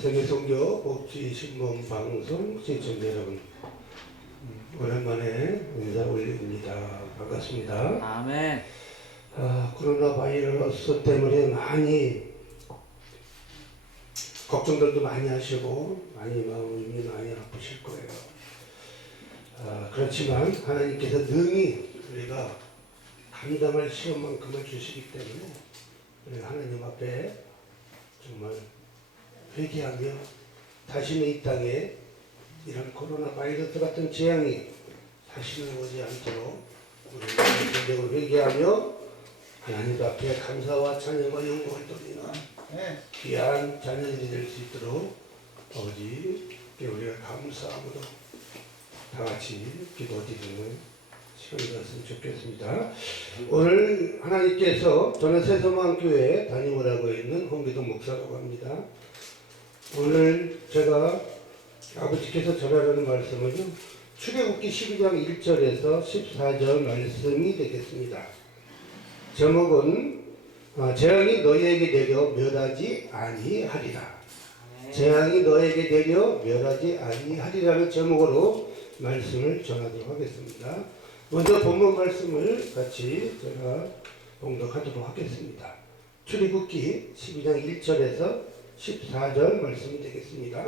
세계선교 복지신문 방송 시청자 여러분, 오랜만에 인사 올립니다. 반갑습니다. 아멘. 코로나 바이러스 때문에 많이 걱정들도 많이 하시고 마음이 많이 아프실 거예요. 그렇지만 하나님께서 능히 우리가 감당할 시험만큼을 주시기 때문에 우리가 하나님 앞에 정말 회개하며 다시는 이 땅에 이런 코로나 바이러스 같은 재앙이 다시는 오지 않도록 우리가 진정으로 회개하며 하나님 앞에 감사와 찬양과 영광을 돌리는 귀한 자녀들이 될 수 있도록 아버지께 우리가 감사함으로 다 같이 기도드리는 시간이 되었으면 좋겠습니다. 오늘 하나님께서 저는 새소망교회에 담임을 하고 있는 홍기동 목사라고 합니다. 오늘 제가 아버지께서 전하려는 말씀은요, 출애굽기 12장 1절에서 14절 말씀이 되겠습니다. 제목은 재앙이 너희에게 내려 멸하지 아니하리라. 재앙이 너에게 내려 멸하지 아니하리라는 제목으로 말씀을 전하도록 하겠습니다. 먼저 본문 말씀을 같이 제가 봉독하도록 하겠습니다. 출애굽기 12장 1절에서 14절 말씀이 되겠습니다.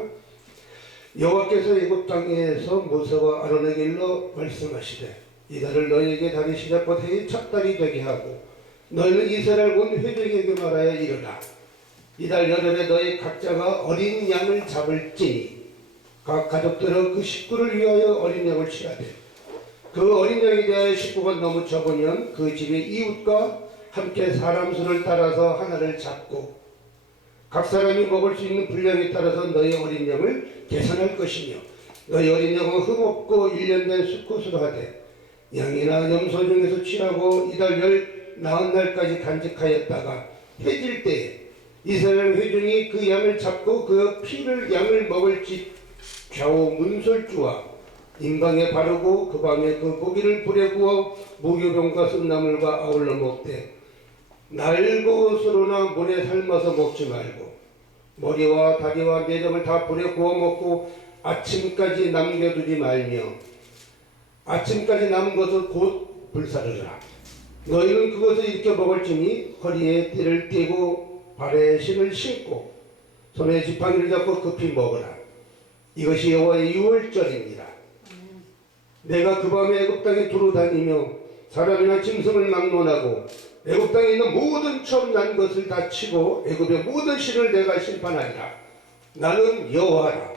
여호와께서 애굽 땅에서 모세와 아론에게 일러 말씀하시되 이 달을 너희에게 달이 시작과 해의 첫 달이 되게 하고 너희는 이스라엘 온 회중에게 말하여 이르라. 이달 열흘에 너희 각자가 어린 양을 잡을지니 각 가족들은 그 식구를 위하여 어린 양을 취하되 그 어린 양에 대하여 식구가 너무 적으면 그 집의 이웃과 함께 사람 수를 따라서 하나를 잡고 각 사람이 먹을 수 있는 분량에 따라서 너희 어린 양을 계산할 것이며 너희 어린 양은 흠없고 1년 된 수컷으로 하되 양이나 염소 중에서 취하고 이달 나흔 날까지 간직하였다가 해질 때에 이스라엘 회중이 그 양을 잡고 그 피를 양을 먹을 집 좌우 문설주와 임방에 바르고 그 밤에 그 고기를 불에 구워 무교병과 쓴나물과 아울러 먹되 날것으로나 물에 삶아서 먹지 말고 머리와 다리와 내장을 다 불에 구워 먹고 아침까지 남겨두지 말며 아침까지 남은 것을 곧 불사르라. 너희는 그것을 일으켜 먹을지니 허리에 띠를 띠고 발에 신을 신고 손에 지팡이를 잡고 급히 먹으라. 이것이 여호와의 유월절입니다. 내가 그 밤에 애굽 땅에 두루 다니며 사람이나 짐승을 막론하고 애굽 땅에 있는 모든 처음 난 것을 다 치고 애굽의 모든 신을 내가 심판하리라. 나는 여호와라.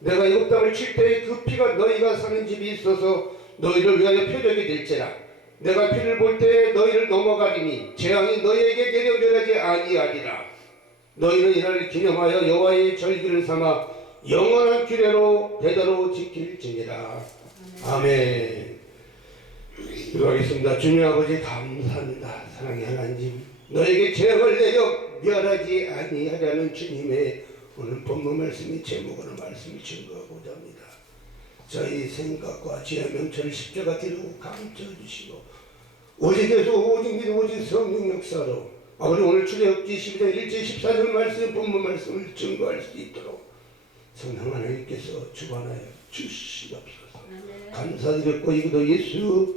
내가 애굽 땅을 칠 때에 그 피가 너희가 사는 집이 있어서 너희를 위하여 표적이 될지라. 내가 피를 볼 때에 너희를 넘어가리니 재앙이 너희에게 내려 멸하지 아니하리라. 너희는 이날을 기념하여 여호와의 절기를 삼아 영원한 규례로 대대로 지킬지니라. 아멘. 기도하겠습니다. 주님 아버지 감사합니다. 사랑의 하나님, 너에게 재앙을 내려 멸하지 아니하려는 주님의 오늘 본문 말씀이 제목으로 말씀을 증거하고자 합니다. 저희 생각과 지혜 명철을 십자가 뒤로 감춰주시고 오직 예수 오직 믿음 오직 성령 역사로 아버지 오늘 출애굽기 12장 1절 14절 말씀 본문 말씀을 증거할 수 있도록 성령 하나님께서 주관하여 주시옵소서. 감사드렸고 이기도 예수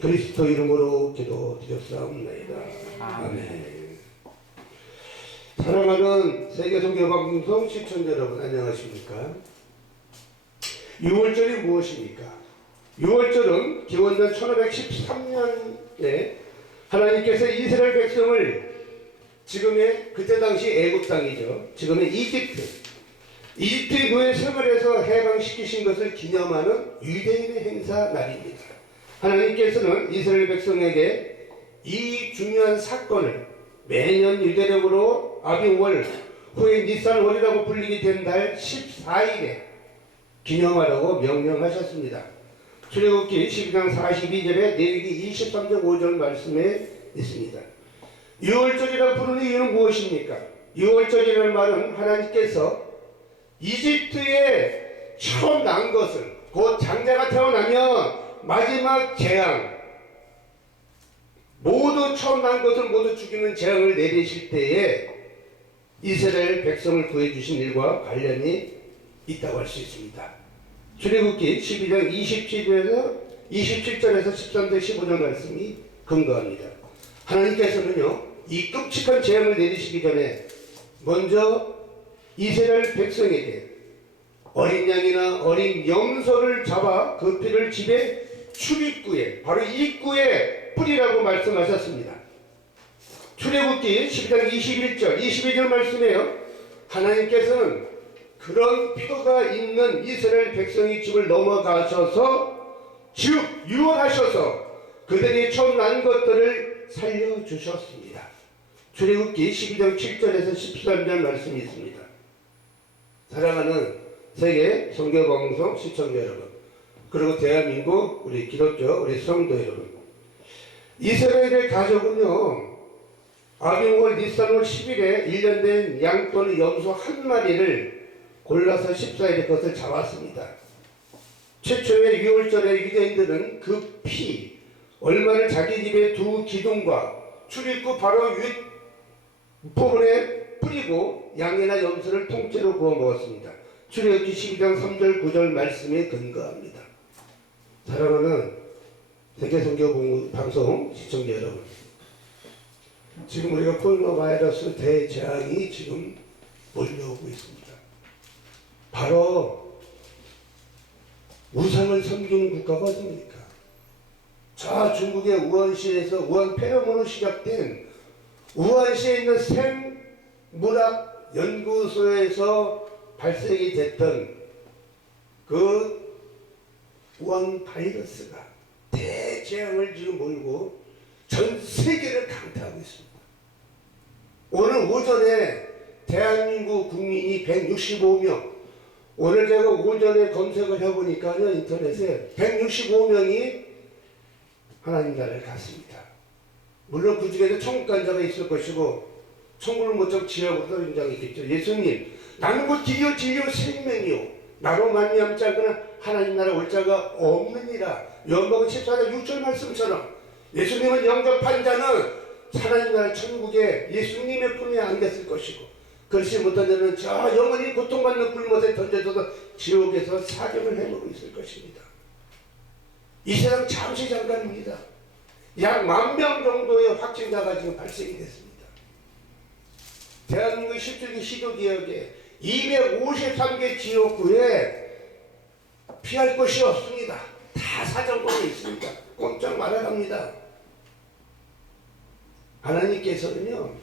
그리스도 이름으로 기도드렸사옵나이다. 아멘. 사랑하는 세계선교방송 시청자 여러분, 안녕하십니까? 유월절이 무엇입니까? 유월절은 기원전 1513년에 하나님께서 이스라엘 백성을 지금의 그때 당시 애굽 땅이죠. 지금의 이집트의 노예 생활에서 해방시키신 것을 기념하는 유대인의 행사 날입니다. 하나님께서는 이스라엘 백성에게 이 중요한 사건을 매년 유대력으로 아비월 후에 니산월이라고 불리게 된 달 14일에 기념하라고 명령하셨습니다. 출애굽기 12장 42절에 레위기 23장 5절 말씀에 있습니다. 유월절이라고 부르는 이유는 무엇입니까? 유월절이라는 말은 하나님께서 이집트에 처음 난 것을 곧 장자가 태어나면 마지막 재앙 모두 처음 난 것을 모두 죽이는 재앙을 내리실 때에 이스라엘 백성을 구해주신 일과 관련이 있다고 할 수 있습니다. 출애굽기 12장 27절에서 13절 15절 말씀이 근거합니다. 하나님께서는요, 이 끔찍한 재앙을 내리시기 전에 먼저 이스라엘 백성에게 어린 양이나 어린 염소를 잡아 그 피를 집에 출입구에, 바로 입구에 뿌리라고 말씀하셨습니다. 출애굽기 12장 21절 22절 말씀에요, 하나님께서는 그런 표가 있는 이스라엘 백성이 집을 넘어가셔서 즉 유언하셔서 그들이 처음 난 것들을 살려주셨습니다. 출애굽기 12장 7절에서 13절 말씀이 있습니다. 사랑하는 세계 선교방송 시청자 여러분, 그리고 대한민국 우리 기독교 우리 성도 여러분, 이스라엘의 가족은요, 아비월 니산월 10일에 1년 된 양 또는 염소 한 마리를 골라서 14일에 그것을 잡았습니다. 최초의 6월절에 유대인들은 그 피 얼마를 자기 집의 두 기둥과 출입구 바로 윗부분에 뿌리고 양이나 염소를 통째로 구워 먹었습니다. 출애굽기 12장 3절 9절 말씀에 근거합니다. 사랑하는 세계선교방송 시청자 여러분, 지금 우리가 코로나 바이러스 대재앙이 지금 몰려오고 있습니다. 바로 우상을 섬기는 국가가 어디입니까? 저 중국의 우한시에서 우한 폐렴으로 시작된 우한시에 있는 생물학 연구소에서 발생이 됐던 그 우한 바이러스가 대재앙을 지금 몰고 전 세계를 강타하고 있습니다. 오늘 오전에 대한민국 국민이 165명, 오늘 제가 오전에 검색을 해보니까요, 인터넷에 165명이 하나님 나라를 갔습니다. 물론 그 중에서 천국간자가 있을 것이고 천국을 못하고 지하고 떨어진 자가 있겠죠. 예수님, 나는 곧 길이요 진리요 생명이요 나로 말미암지 않거나 하나님 나라 올 자가 없느니라. 요한복음 14장 6절 말씀처럼 예수님을 영접한 자는 하나님 나라 천국에 예수님의 품에 안겼을 것이고, 그렇지 못한 자는 저 영원히 고통받는 불못에 던져져서 지옥에서 사경을 해먹고 있을 것입니다. 이 세상 잠시 잠깐입니다. 약 10,000명 정도의 확진자가 지금 발생이 됐습니다. 대한민국 17기 시도지역에 253개 지역구에 피할 곳이 없습니다. 다 사정권에 있습니다. 꼼짝 말아야 합니다. 하나님께서는요,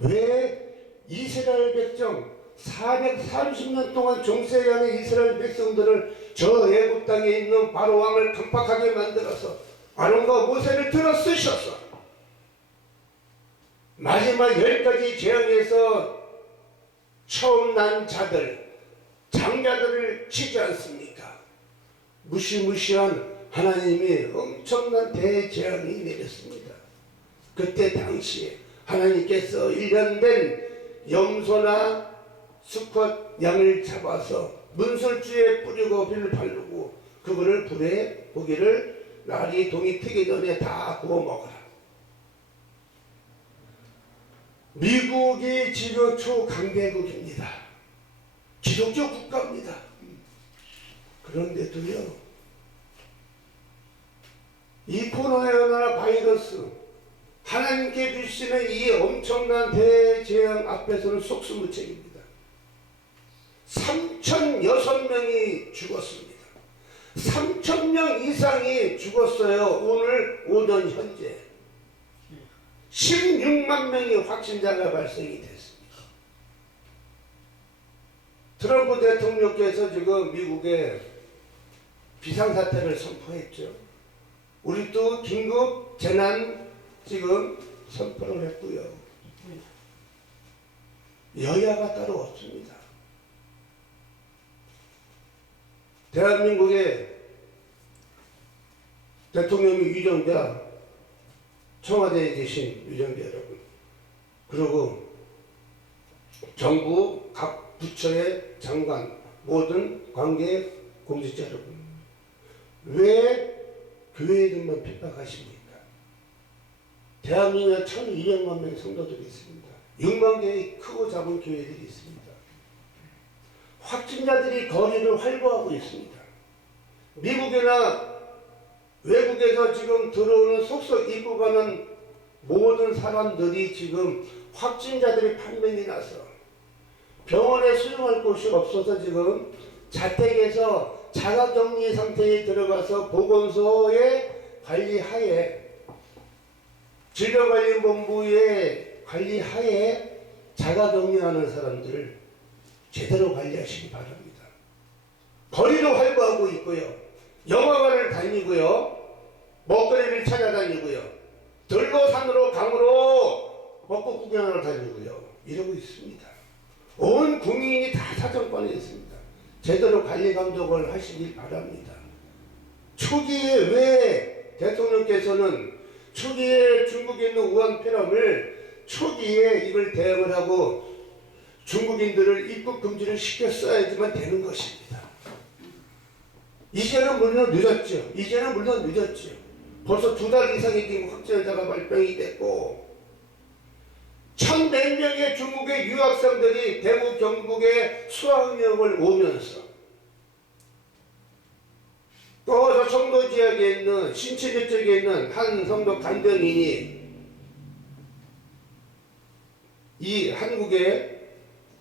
왜 이스라엘 백성 430년 동안 종세하는 이스라엘 백성들을 저 애굽 땅에 있는 바로 왕을 강팍하게 만들어서 아론과 모세를 들어 쓰셔서 마지막 10가지 재앙에서 처음 난 자들, 장자들을 치지 않습니까? 무시무시한 하나님의 엄청난 대재앙이 내렸습니다. 그때 당시에 하나님께서 1년 된 염소나 수컷 양을 잡아서 문설주에 뿌리고 비를 바르고 그거를 불에 고기를 날이 동이 트기 전에 다 구워 먹어라. 미국이 지금 초강대국입니다. 기독교 국가입니다. 그런데도요, 이 코로나 바이러스 하나님께 주시는 이 엄청난 대재앙 앞에서는 속수무책입니다. 3,006명이 죽었습니다. 3,000명 이상이 죽었어요. 오늘 오전 현재 16만 명의 확진자가 발생이 됐습니다. 트럼프 대통령께서 지금 미국에 비상사태를 선포했죠. 우리도 긴급 재난 지금 선포를 했고요. 여야가 따로 없습니다. 대한민국의 대통령이 위정자, 청와대에 계신 위정자 여러분, 그리고 정부 각 부처의 장관, 모든 관계 공직자 여러분, 왜 교회들만 핍박하십니까? 대한민국에 1,200만 명의 성도들이 있습니다. 6만 개의 크고 작은 교회들이 있습니다. 확진자들이 거리를 활보하고 있습니다. 미국이나 외국에서 지금 들어오는 속속 입국하는 모든 사람들이 지금 확진자들이 판명이 나서 병원에 수용할 곳이 없어서 지금 자택에서 자가격리 상태에 들어가서 보건소의 관리하에 질병관리본부의 관리하에 자가격리하는 사람들을 제대로 관리하시기 바랍니다. 거리로 활보하고 있고요. 영화관을 다니고요. 먹거리를 찾아다니고요. 들로 산으로 강으로 먹고 구경하러 다니고요. 이러고 있습니다. 온 국민이 다 사정권에 있습니다. 제대로 관리 감독을 하시기 바랍니다. 초기에 왜 대통령께서는 초기에 중국에 있는 우한 폐렴을 초기에 이걸 대응을 하고 중국인들을 입국 금지를 시켰어야지만 되는 것입니다. 이제는 물론 늦었죠. 이제는 물론 늦었죠. 벌써 2달 이상이 지금 확진자가 발병이 됐고 1,100명의 중국의 유학생들이 대구 경북의 수학여행을 오면서 또 저 청도 지역에 있는 신천지 쪽에 있는 한 성도 간병인이 이 한국에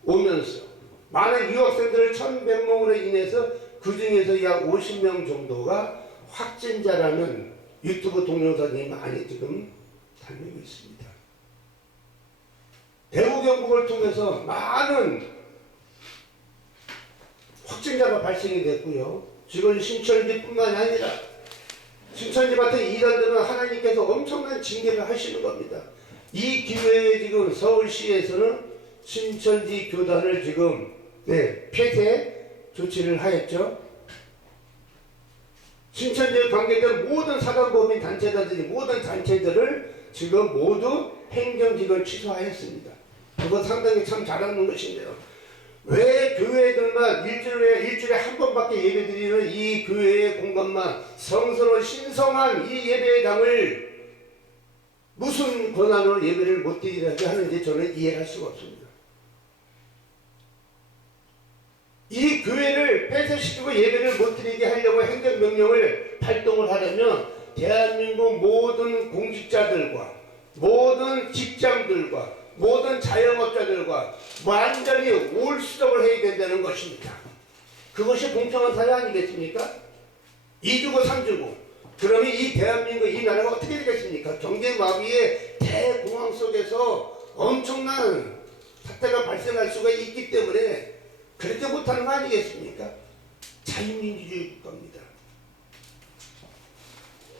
오면서 많은 유학생들을 1,100명으로 인해서 그 중에서 약 50명 정도가 확진자라는 유튜브 동영상이 많이 지금 달리고 있습니다. 대구 경북을 통해서 많은 확진자가 발생이 됐고요. 지금 신천지뿐만이 아니라 신천지 같은 이단들은 하나님께서 엄청난 징계를 하시는 겁니다. 이 기회에 지금 서울시에서는 신천지 교단을 지금 폐쇄 조치를 하였죠. 신천지에 관계된 모든 사단법인 단체자들이 모든 단체들을 지금 모두 행정직을 취소하였습니다. 그거 상당히 참 잘하는 것인데요. 왜 교회들만 일주일에 한 번밖에 예배드리는 이 교회의 공간만 성스러운 신성한 이 예배당을 무슨 권한으로 예배를 못 드리게 하는지 저는 이해할 수가 없습니다. 이 교회를 폐쇄시키고 예배를 못 드리게 하려고 행정명령을 발동을 하려면 대한민국 모든 공직자들과 모든 직장들과 모든 자영업자들과 완전히 올수적을 해야 된다는 것입니다. 그것이 공평한 사회 아니겠습니까? 2주고 3주고 그러면 이 대한민국 이 나라가 어떻게 되겠습니까? 경제마비의 대공황 속에서 엄청난 사태가 발생할 수가 있기 때문에 그렇게 못하는 거 아니겠습니까? 자유민주주의 국가입니다.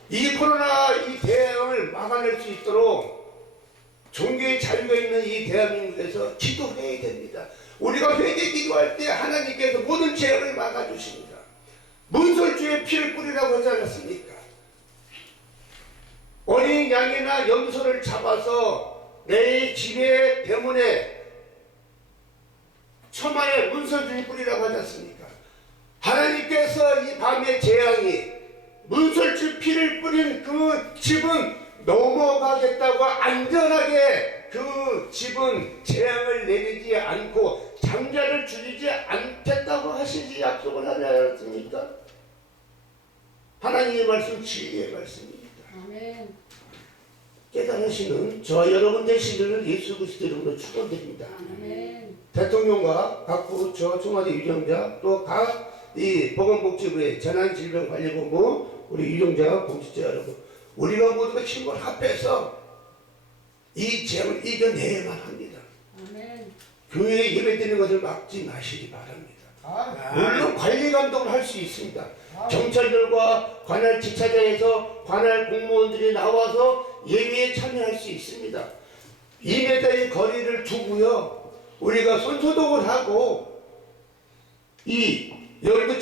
이 코로나 이 대응을 막아낼 수 있도록 종교의 자유가 있는 이 대한민국에서 기도해야 됩니다. 우리가 회개 기도할 때 하나님께서 모든 죄를 막아주십니다. 문설주의 피를 뿌리라고 하지 않았습니까? 어린 양이나 염소를 잡아서 내 집의 대문에 처마에 문설주의 뿌리라고 하지 않습니까? 하나님께서 이 밤의 재앙이 문설주 피를 뿌린 그 집은 넘어가겠다고 안전하게 그 집은 재앙을 내리지 않고 장자를 죽이지 않겠다고 하시지 약속을 하지 않았습니까? 하나님의 말씀 진리의 말씀입니다. 아멘. 깨달으시는 저 여러분 되시기를 예수 그리스도 이름으로 축원드립니다. 아멘. 대통령과 각부 저 청와대 유정자 또 각 이 보건복지부의 재난질병관리본부 우리 유정자 공직자 여러분 우리가 모두가 힘을 합해서 이 재앙을 이겨내야만 합니다. 아멘. 교회에 예배드리는 것을 막지 마시기 바랍니다. 물론 관리 감독을 할 수 있습니다. 경찰들과 관할 지차장에서 관할 공무원들이 나와서 예배에 참여할 수 있습니다. 2m의 거리를 두고요. 우리가 손소독을 하고 이 열도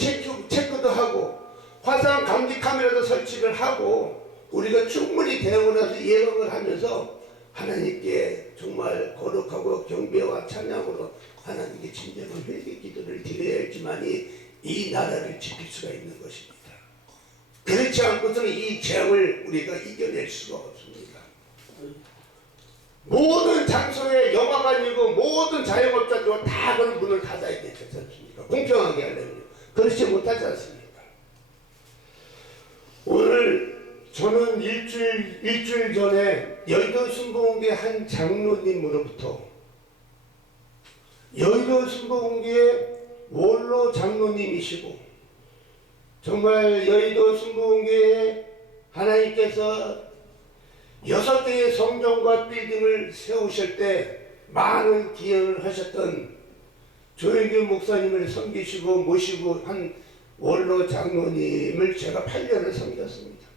체크도 하고 화상 감지 카메라도 설치를 하고 우리가 충분히 대응을 해서 예방을 하면서 하나님께 정말 거룩하고 경배와 찬양으로 하나님께 진정한 회개 기도를 드려야지만이 이 나라를 지킬 수가 있는 것입니다. 그렇지 않고서는 이 재앙을 우리가 이겨낼 수가 없습니다. 모든 장소에 영화관이고 모든 자영업자도 다 그런 문을 닫아야 되지 않습니까? 공평하게 하려면 그렇지 못하지 않습니까? 오늘 저는 일주일 전에 여의도 순복음교회 한 장로님으로부터 여의도 순복음교회 원로 장로님이시고 정말 여의도 순복음교회 하나님께서 6개의 성전과 빌딩을 세우실 때 많은 기여를 하셨던 조영균 목사님을 섬기시고 모시고 한 원로 장로님을 제가 8년을 섬겼습니다.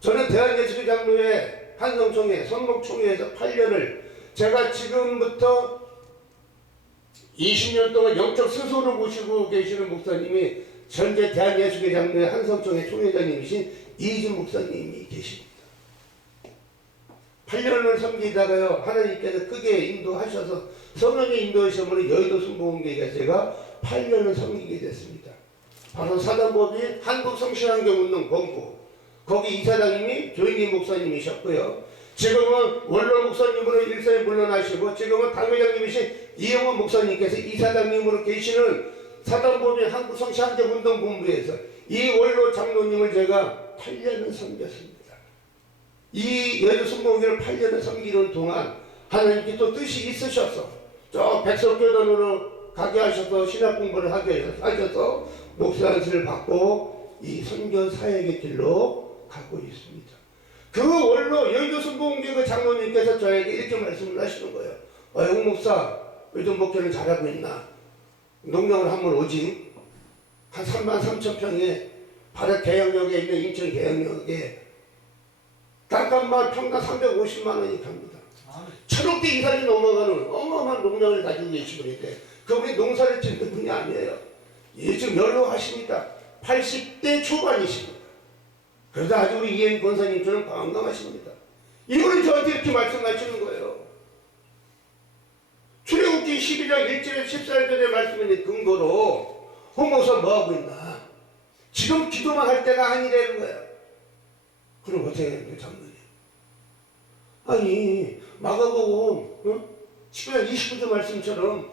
저는 대한예수교 장로회 한성총회 선목총회에서 8년을 제가 지금부터 20년 동안 영적 스승으로 모시고 계시는 목사님이 현재 대한예수교 장로회 한성총회 총회장님이신 이준 목사님이 계십니다. 8년을 섬기다가요 하나님께서 크게 인도하셔서 성령의 인도하심으로 여의도 순복음교회가 제가 8년을 섬기게 됐습니다. 바로 사단법인 한국성실환경운동 본부 거기 이사장님이 조인기 목사님이셨고요. 지금은 원로 목사님으로 일선에 물러나시고 지금은 당회장님이신 이영원 목사님께서 이사장님으로 계시는 사단법인 한국성실환경운동 본부에서 이 원로 장로님을 제가 8년을 섬겼습니다. 이 여의도 순복음교회를 8년을 섬기는 동안 하나님께 또 뜻이 있으셔서 저 백석교단으로 가게 하셔서 신학 공부를 하게 하셔서 목사안수를 받고 이 선교 사역의 길로 가고 있습니다. 그 원로 여의도 순복음교회 장로님께서 저에게 이렇게 말씀을 하시는 거예요. 용 목사 요즘 목회를 잘하고 있나? 농장을 한번 오지? 한 33,000평에 바로 계양역에 있는 인천 계양역에 땅값만 평당 350만 원이 갑니다. 1,000억대 이상이 넘어가는 어마어마한 농장을 가지고 계시는데 그분이 농사를 짓는 분이 아니에요. 지금 연로하십니다. 80대 초반이십니다. 그래서 아주 우리 이행 권사님처럼 건강하십니다. 이분이 저한테 이렇게 말씀하시는 거예요. 출애굽기 12장 1절에 14절의 말씀의 근거로 홍목사 뭐하고 있나? 지금 기도만 할 때가 아니라는 거야. 그럼 어떻게 해야 돼, 장로님? 아니, 마가복음 19장 29절 말씀처럼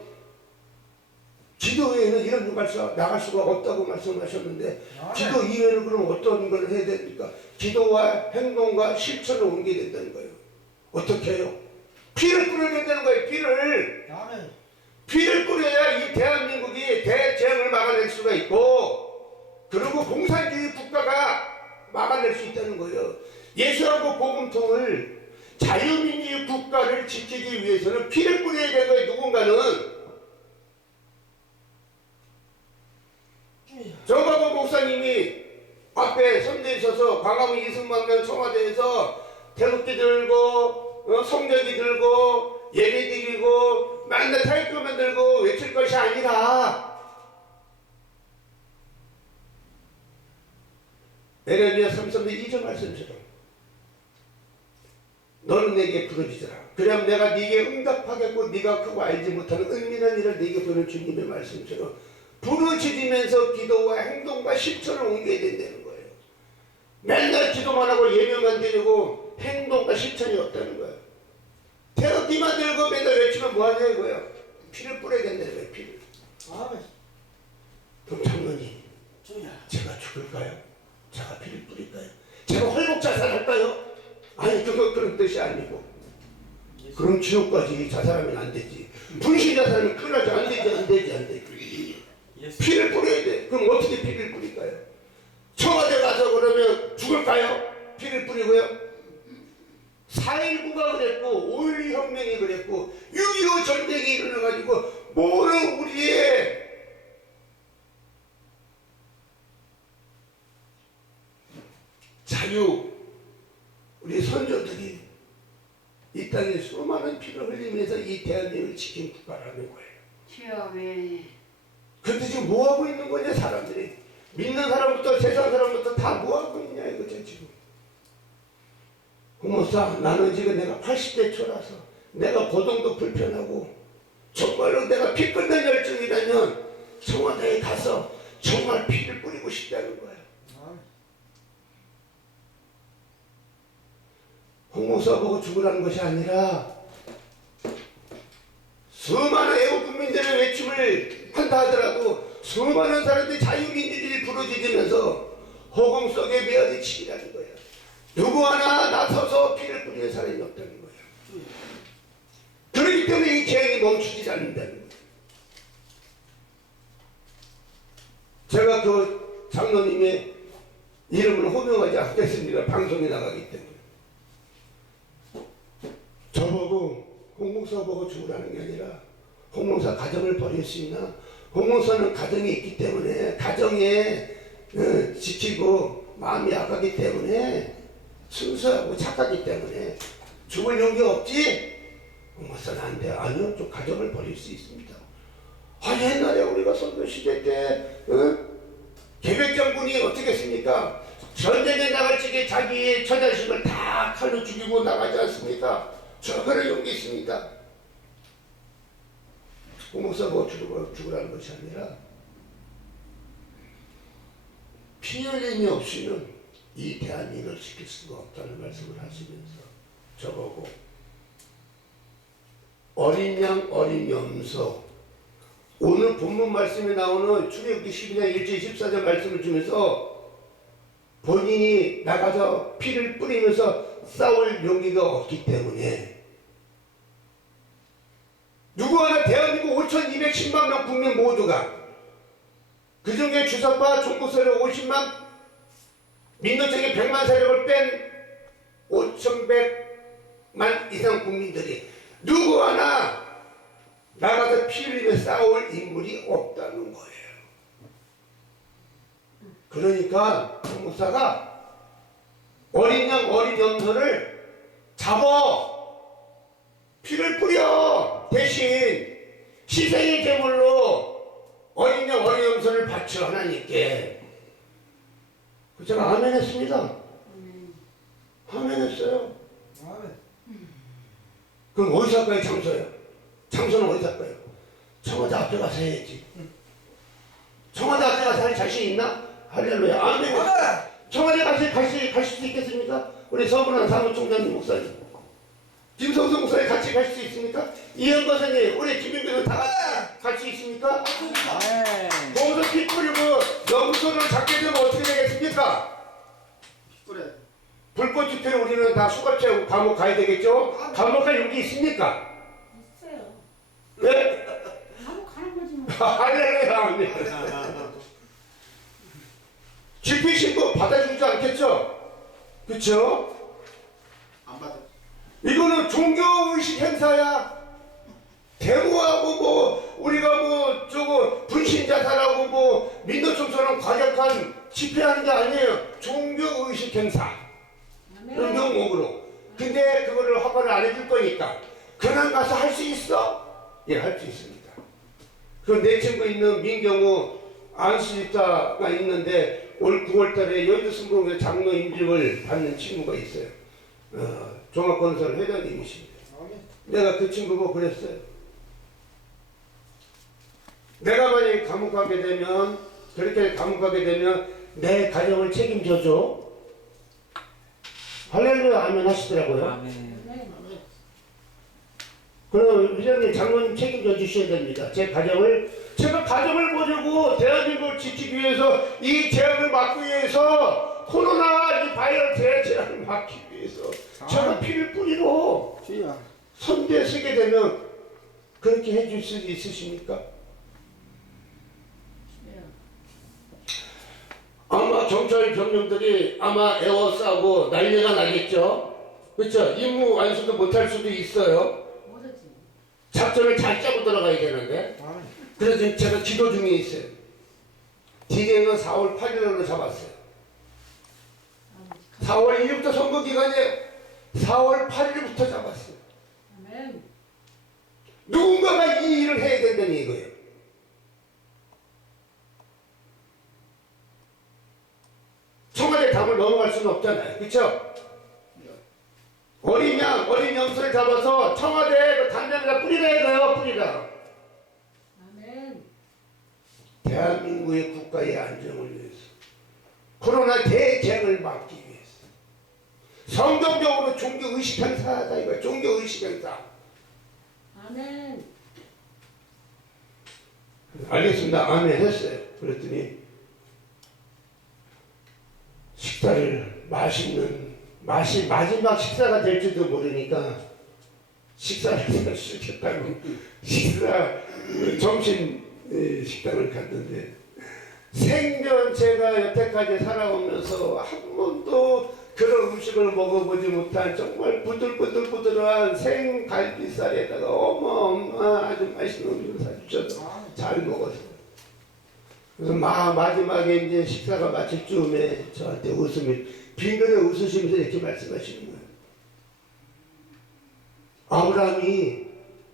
기도 외에는 이런 말씀 나갈 수가 없다고 말씀하셨는데 기도 이외에는 그럼 어떤 걸 해야 됩니까? 기도와 행동과 실천을 옮겨야 된다는 거예요. 어떻게 해요? 피를 뿌려야 된다는 거예요. 피를 뿌려야 이 대한민국이 대재앙을 막아낼 수가 있고 그리고 공산주의 국가가 막아낼 수 있다는 거예요. 예수하고 복음통을 자유민주주의 국가를 지키기 위해서는 피를 뿌려야 되는 거예요. 누군가는. 정광훈 목사님이 앞에 선대에 서서 광화문 이승만명 청와대에서 태극기 들고 성적이 들고 예배 드리고 맨날 타이틀만 들고 외칠 것이 아니라 에레미야 3:3 2절 말씀처럼 너는 내게 부르짖으라. 그럼 내가 네게 응답하겠고 네가 크고 알지 못하는 은밀한 일을 네게 보는 주님의 말씀처럼 부르짖으면서 기도와 행동과 실천을 옮겨야 된다는 거예요. 맨날 기도만 하고 예배만 드리고 행동과 실천이 없다는 거예요. 태극기만 들고 맨날 외치면 뭐하냐 이거예요. 피를 뿌려야 된다는 거예요. 피를. 그럼 장로님 제가 죽을까요? 제가 피를 뿌릴까요? 제가 헐복 자살할까요? 아니 그런 뜻이 아니고 그럼 지옥까지 자살하면 안 되지. 분신 자살하면 큰일 나지. 안 되지. 피를 뿌려야 돼. 그럼 어떻게 피를 뿌릴까요? 청와대 가서 그러면 죽을까요? 피를 뿌리고요. 4.19가 그랬고 5.12 혁명이 그랬고 6.25 전쟁이 일어나가지고 모든 우리의 자유 우리 선조들이 이 땅에 수많은 피를 흘리면서 이 대한민국을 지킨 국가라는 거예요. 주여 왜 그런데 지금 뭐하고 있는 거냐 사람들이. 믿는 사람부터 세상 사람부터 다 뭐하고 있냐 이거죠 지금. 홍목사 나는 지금 내가 80대 초라서 내가 고동도 불편하고 정말로 내가 피 끓는 열정이라면 청와대에 가서 정말 피를 뿌리고 싶다는 거예요. 홍목사 보고 죽으라는 것이 아니라 수많은 애국 국민들의 외침을 한다 하더라도 수많은 사람들이 자유민주주의를 부르짖으면서 허공 속에 메아리 치기라는 거예요. 누구 하나 나서서 피를 뿌리는 사람이 없다는 거예요. 그렇기 때문에 이 재앙이 멈추지 않는다는 거예요. 제가 그 장로님의 이름을 호명하지 않겠습니다. 방송에 나가기 때문에. 저보고 홍목사 보고 죽으라는 게 아니라 홍목사 가정을 버릴 수 있나? 홍목사는 가정이 있기 때문에 가정에 지치고 마음이 약하기 때문에 순수하고 착하기 때문에 죽을 용기 없지? 홍목사는 안 돼요. 아니요, 좀 가정을 버릴 수 있습니다. 아, 옛날에 우리가 선교 시대 때 계백장군이 어떻게 했습니까? 전쟁에 나갈 적에 자기의 처자식을 다 칼로 죽이고 나가지 않습니까? 저 그런 용기 있습니다. 홍목사 보고 죽으라는 것이 아니라 피 흘림이 없이는 이 대한민국을 지킬 수가 없다는 말씀을 하시면서 저보고 어린 양 어린 염소, 오늘 본문 말씀에 나오는 출애굽기 12장 1절 14절 말씀을 주면서 본인이 나가서 피를 뿌리면서 싸울 용기가 없기 때문에 누구 하나 대한민국 5,210만 명 국민 모두가 그 중에 주사파 종북 세력 50만 민노총의 100만 세력을 뺀 5,100만 이상 국민들이 누구 하나 나가서 피 흘리며 싸울 인물이 없다는 거예요. 그러니까 목사가 어린 양 어린 염소를 잡아 피를 뿌려 대신 희생의 제물로 어린 양 어린 염소를 바쳐 하나님께. 제가 아멘 했습니다. 아멘 했어요. 그럼 어디서 할까요? 장소요? 장소는 어디서 할까요? 청와대 앞에 가서 해야지. 청와대 앞에 가서 할 자신 있나? 할렐루야. 아멘. 청와대 갈 수 있겠습니까? 우리 서문환 사무총장님 목사님, 김성수 목사님 같이 갈 수 있습니까? 이현거 선생님, 우리 김윤규도 다 같이 갈 수 있습니까? 거기서 피 뿌리고 염소를 잡게 되면 어떻게 되겠습니까? 불꽃 집회를 우리는 다 수갑 채우고 감옥 가야 되겠죠? 감옥 갈 용기 있습니까? 있어요. 네? 감옥 가는 거지 뭐. 할렐루야. 집회 신고 받아주지 않겠죠? 그쵸? 안 받아. 이거는 종교의식 행사야. 데모하고 뭐 우리가 뭐 저거 분신자살하고 뭐 민노총처럼 과격한 집회하는 게 아니에요. 종교의식 행사. 그런 명목으로. 근데 그거를 허가를 안 해줄 거니까 그냥 가서 할 수 있어? 예, 할 수 있습니다. 그 내 친구 있는 민경우 안수집사가 있는데 올 9월달에 여의도 순복음회 장로 임직을 받는 친구가 있어요. 종합건설 회장님이십니다. 내가 그 친구 보고 그랬어요. 내가 만약에 감옥 가게 되면, 그렇게 감옥 가게 되면 내 가정을 책임져줘. 할렐루야 아멘 하시더라고요. 아멘. 그럼 회장님, 장로님 책임져 주셔야 됩니다. 제가 가정을 보려고 대한민국을 지키기 위해서, 이 재앙을 막기 위해서, 코로나 이 바이러스 재앙을 막기 위해서 제가 피를 뿌리러 선대에 서게 되면 그렇게 해줄 수 있으십니까? 아마 경찰 병력들이 아마 에워싸고 난리가 나겠죠? 그렇죠? 임무 완수도 못할 수도 있어요. 못하지. 작전을 잘 짜고 들어가야 되는데. 그래서 지금 제가 지도 중에 있어요. 디데이는 4월 8일로 잡았어요. 4월 1일부터 선거 기간에 4월 8일부터 잡았어요. 아멘. 누군가가 이 일을 해야 된다는 이거예요. 청와대 담을 넘어갈 수는 없잖아요. 그렇죠? 어린 양, 어린 염소를 잡아서 청와대 그 담장에다 뿌리라 해요. 뿌리라. 아멘. 대한민국의 국가의 안정을 위해서, 코로나 대재앙을 막기 위해서, 성경적으로 종교의식 행사하자 이거야. 종교의식 행사. 아멘. 알겠습니다. 아멘 했어요. 그랬더니 식사를 마지막 식사가 될지도 모르니까 식사를 시켰다고 점심 식당을 갔는데 생전 제가 여태까지 살아오면서 한 번도 그런 음식을 먹어보지 못한 정말 부들부들부들한 생갈비살에다가 어마어마한 아주 맛있는 음식을 사주셔서 잘 먹었어요. 그래서 마지막에 이제 식사가 마칠 즈음에 저한테 빙그레 웃으시면서 이렇게 말씀하시는 거예요. 아브라함이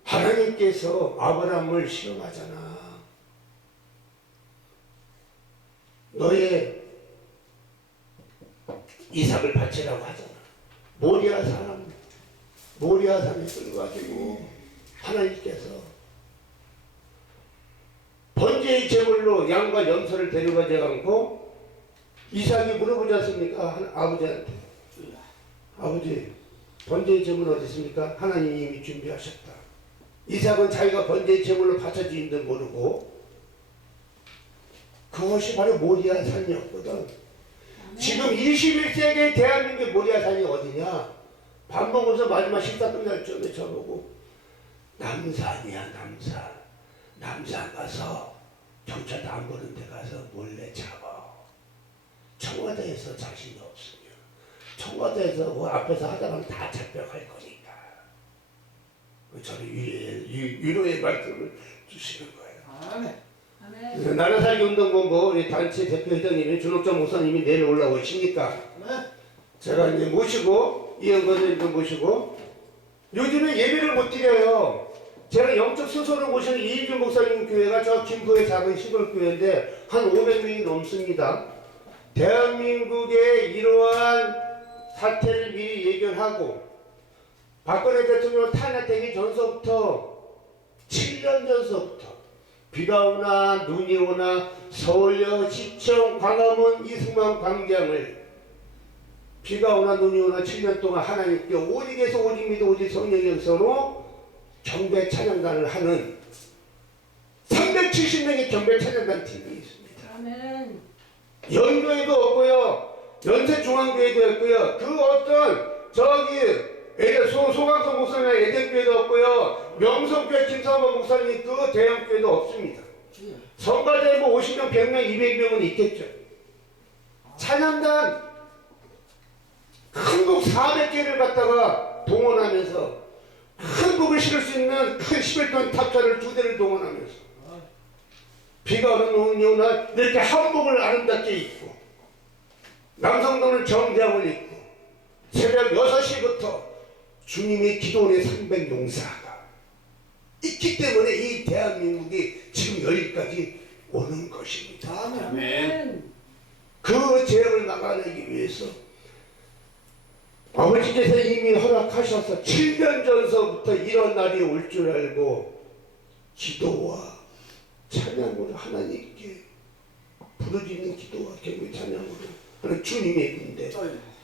하나님께서 아브라함을 시험하잖아. 너의 이삭을 바치라고 하잖아. 모리아산에 끌어가지고 하나님께서 번제의 제물로 양과 염소를 데려가지 않고 이삭이 물어보지 않습니까? 아버지한테. 아버지, 번제의 제물 어디 있습니까? 하나님이 이미 준비하셨다. 이삭은 자기가 번제의 제물로 바쳐진 줄 모르고 그것이 바로 모리아산이었거든. 지금 21세기의 대한민국의 모리아산이 어디냐? 밥 먹으면서 마지막 식사 끝날 쯤에 저보고 남산이야 남산. 남산 가서 경찰도 안 보는 데 가서 몰래 잡아. 청와대에서 자신이 없으면 청와대에서 그 앞에서 하다가는 다 잡혀갈 거니까. 저를 위로의 말씀을 주시는 거예요. 아멘. 아멘. 나라 살기 운동본부 우리 단체 대표 회장님이 준옥전 목사님이 내일 올라오시니까 제가 이제 모시고 이영건 선생님도 모시고 요즘에 예배를 못 드려요. 제가 영적 스스로 모시는 이인준 목사님 교회가 저 김포의 작은 시골 교회인데 한 500명이 넘습니다. 대한민국의 이러한 사태를 미리 예견하고 박근혜 대통령 탄핵되기 전서부터 7년 전서부터 비가 오나 눈이 오나 서울역, 시청, 광화문, 이승만 광장을 비가 오나 눈이 오나 7년 동안 하나님께 오직에서 오직 믿어 오직 성령의 역사로 경배 찬양단을 하는 370명의 경배 찬양단 팀이 있습니다. 아멘. 연교회도 없고요. 연세중앙교회도 없고요. 그 어떤 소강성 목사님의 에덴교회도 없고요. 명성교회 김사범 목사님 그 대형교회도 없습니다. 성가대 뭐 50명, 100명, 200명은 있겠죠. 찬양단 큰 곡 400개를 갖다가 동원하면서 큰 곡을 실을 수 있는 큰 11톤 탑차를 2대를 동원하면서 비가 오는 눈이 오나 이렇게 한복을 아름답게 입고 남성들은 정장을 입고 새벽 6시부터 주님의 기도원의 300용사가 있기 때문에 이 대한민국이 지금 여기까지 오는 것입니다. 아멘. 그 재앙을 막아내기 위해서 아버지께서 이미 허락하셔서 7년 전서부터 이런 날이 올 줄 알고 기도와 찬양으로 하나님께 부르짖는 기도와 경배 찬양으로 하는 주님의 군대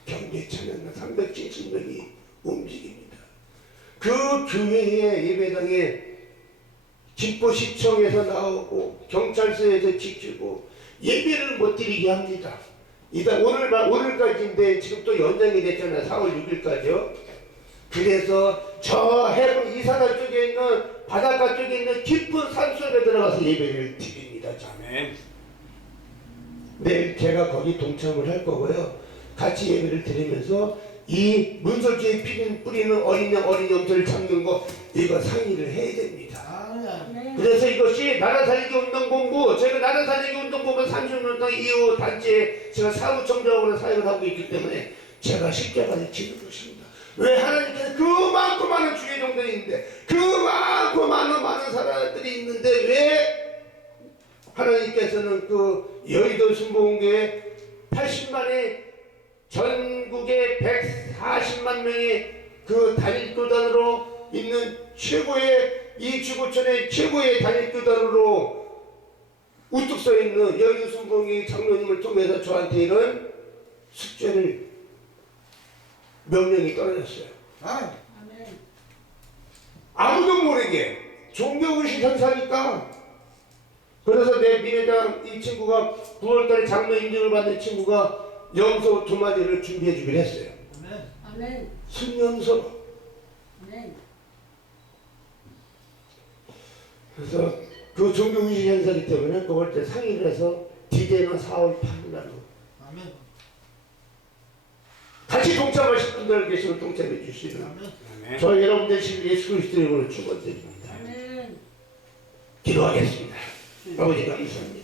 경배 찬양가 370명이 움직입니다. 그 교회의 예배당에 김포시청에서 나오고 경찰서에서 지키고 예배를 못 드리게 합니다. 일단 오늘까지인데 지금 또 연장이 됐잖아요. 4월 6일까지요. 그래서 저 해군 이산할 쪽에 있는 바닷가 쪽에 있는 깊은 산속에 들어가서 예배를 드립니다. 아멘. 내일 제가 거기 동참을 할 거고요. 같이 예배를 드리면서 이 문설주에 뿌리는 어린 염소를 잡는 거 이거 상의를 해야 됩니다. 아멘. 그래서 이것이 나라살리기 운동본부, 제가 나라살리기 운동본부 30년 동안 이후 단체에 제가 사무총장으로 사역을 하고 있기 때문에 제가 십자가를 지는 것입니다. 왜 하나님께서 그만큼 많은 주의 종들이 있는데 그만큼 많은 사람들이 있는데 왜 하나님께서는 그 여의도 순복음교회 80만의 전국에 140만 명의 그 단일교단으로 있는 최고의 이 지구촌의 최고의 단일교단으로 우뚝 서 있는 여의도 순복음교회 장로님을 통해서 저한테 이런 숙제를 명령이 떨어졌어요. 아멘. 아멘. 아무도 모르게 종교의식 현상이니까. 그래서 내 미래장 이 친구가 9월달에 장로 인증을 받는 친구가 염소 2마리를 준비해 주기로 했어요. 아멘. 아멘. 순염소. 아멘. 그래서 그 종교의식 현상이기 때문에 9월달 상의를 해서 디제는 4월 8일 날로 아멘. 같이 동참하실 분들 계시면 동참해 주시는 아멘. 저희 여러분들 신 예수 그리스도 이름으로 축원드립니다. 아멘. 기도하겠습니다. 아버지 감사합니다.